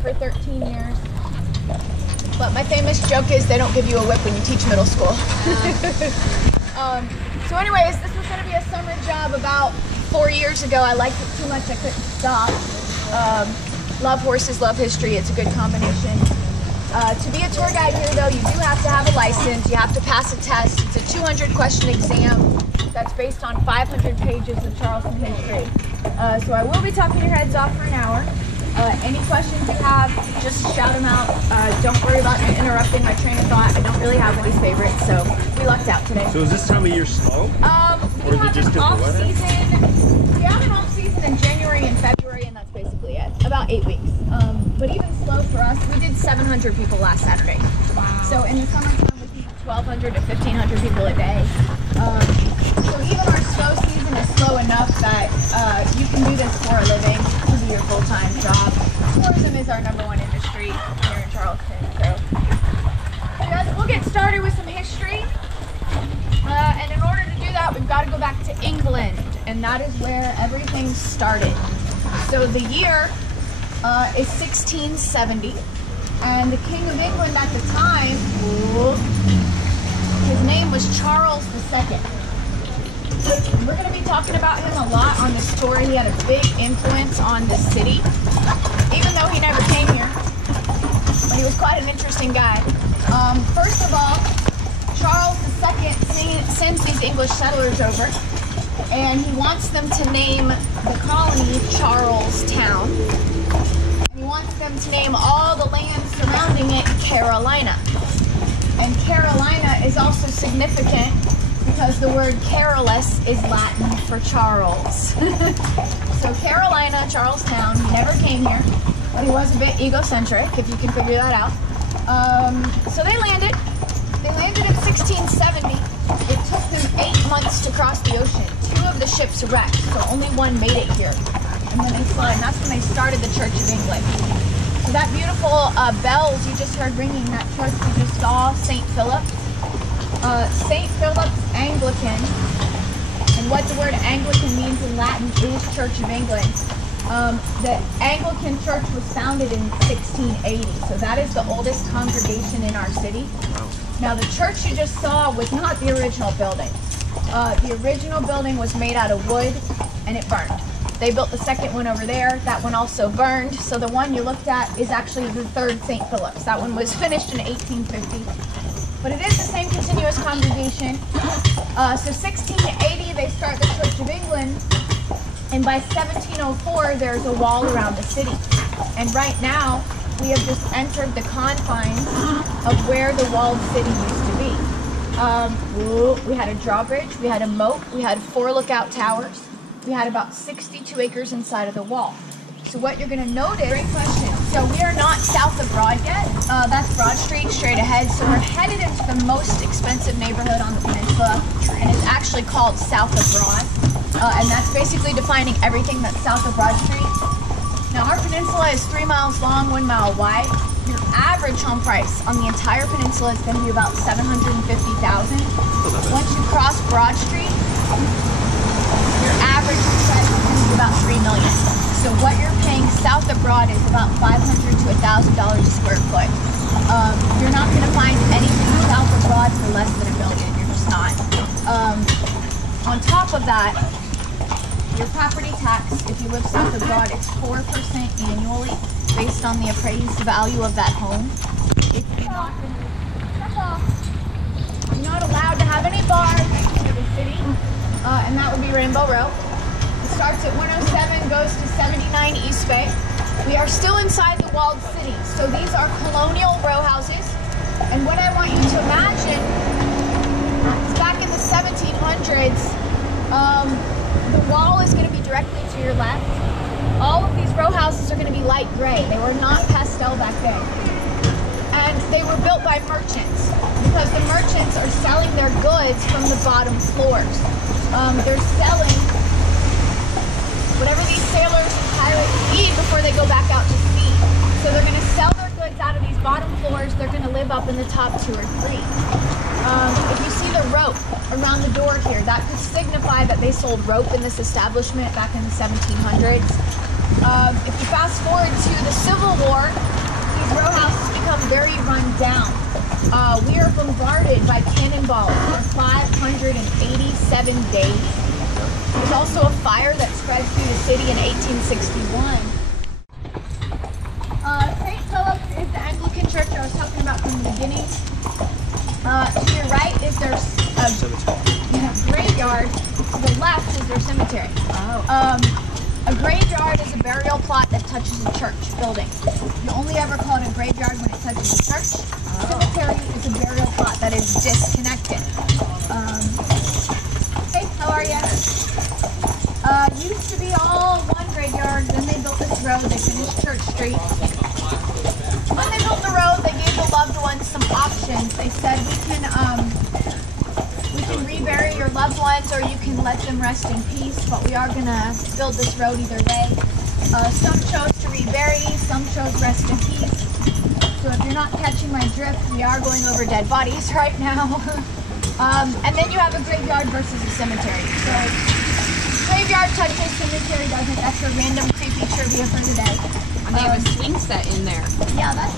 for 13 years. But my famous joke is they don't give you a whip when you teach middle school. So anyways, this was going to be a summer job about 4 years ago. I liked it too much I couldn't stop. Love horses, love history. It's a good combination. To be a tour guide here, though, you do have to have a license. You have to pass a test. It's a 200-question exam that's based on 500 pages of Charleston history. So I will be talking your heads off for an hour. Any questions you have, just shout them out. Don't worry about interrupting my train of thought. I don't really have any favorites, so we lucked out today. So is this time of year slow? We have an off-season. We have an off-season in January and February, and that's basically it. About 8 weeks. But even slow for us, we did 700 people last Saturday. Wow. So in the summertime, we keep 1,200 to 1,500 people a day. So even our slow season is slow enough that you can do this for a living, to be your full-time job. Tourism is our #1 industry here in Charleston. So guys, we'll get started with some history. And in order to do that, we've got to go back to England, and that is where everything started. So the year is 1670, and the King of England at the time, his name was Charles II. We're going to be talking about him a lot on this tour. He had a big influence on the city, even though he never came here. But he was quite an interesting guy. First of all, Charles II sends these English settlers over, and he wants them to name the colony Charlestown. And he wants them to name all the land surrounding it Carolina. And Carolina is also significant because the word Carolus is Latin for Charles. So Carolina, Charlestown, he never came here, but he was a bit egocentric, if you can figure that out. So they landed. They landed in 1670. It took them 8 months to cross the ocean. 2 of the ships wrecked, so only 1 made it here. And then they fled, and that's when they started the Church of England. So that beautiful bells you just heard ringing, that church you just saw, St. Philip. St. Philip's Anglican, and what the word Anglican means in Latin is Church of England. The Anglican Church was founded in 1680, so that is the oldest congregation in our city. Now the church you just saw was not the original building. The original building was made out of wood, and it burned. They built the second one over there. That one also burned, so the one you looked at is actually the third St. Philip's. That one was finished in 1850. But it is the same continuous congregation. So 1680, they start the Church of England, and by 1704, there's a wall around the city. And right now, we have just entered the confines of where the walled city used to be. We had a drawbridge, we had a moat, we had 4 lookout towers, we had about 62 acres inside of the wall. So what you're going to notice, great question. So we are not south of Broad yet. That's Broad Street straight ahead. So we're headed into the most expensive neighborhood on the peninsula, and it's actually called south of Broad. And that's basically defining everything that's south of Broad Street. Now our peninsula is 3 miles long, 1 mile wide. Your average home price on the entire peninsula is going to be about $750,000. Once you cross Broad Street, your average home price is going to be about $3 million. So what you're paying south of Broad is about $500 to $1,000 a square foot. You're not going to find anything south of Broad for less than $1 million. You're just not. On top of that, your property tax, if you live south of Broad, is 4% annually based on the appraised value of that home. If you're not allowed to have any bars next to the city, and that would be Rainbow Row. Starts at 107, goes to 79 East Bay. We are still inside the walled city, so these are colonial row houses. And what I want you to imagine is back in the 1700s, the wall is going to be directly to your left. All of these row houses are going to be light gray. They were not pastel back then. And they were built by merchants, because the merchants are selling their goods from the bottom floors. They're selling whatever these sailors and pirates need before they go back out to sea. So they're going to sell their goods out of these bottom floors. They're going to live up in the top 2 or 3. If you see the rope around the door here, that could signify that they sold rope in this establishment back in the 1700s. If you fast forward to the Civil War, these row houses become very run down. We are bombarded by cannonballs for 587 days. There's also a fire that spread through the city in 1861. St. Philip is the Anglican church I was talking about from the beginning. To your right is their graveyard. To the left is their cemetery. A graveyard is a burial plot that touches a church building. You only ever call it a graveyard when it touches a church. Cemetery is a burial plot that is disconnected. Hey, how are you? Used to be all one graveyard, then they built this road, they finished Church Street. When they built the road, they gave the loved ones some options. They said, we can rebury your loved ones, or you can let them rest in peace, but we are gonna build this road either way. Some chose to rebury, some chose rest in peace. So if you're not catching my drift, we are going over dead bodies right now. And then you have a graveyard versus a cemetery. So graveyard touches, cemetery doesn't. That's a random creepy trivia for today. And they have a swing set in there. Yeah, that's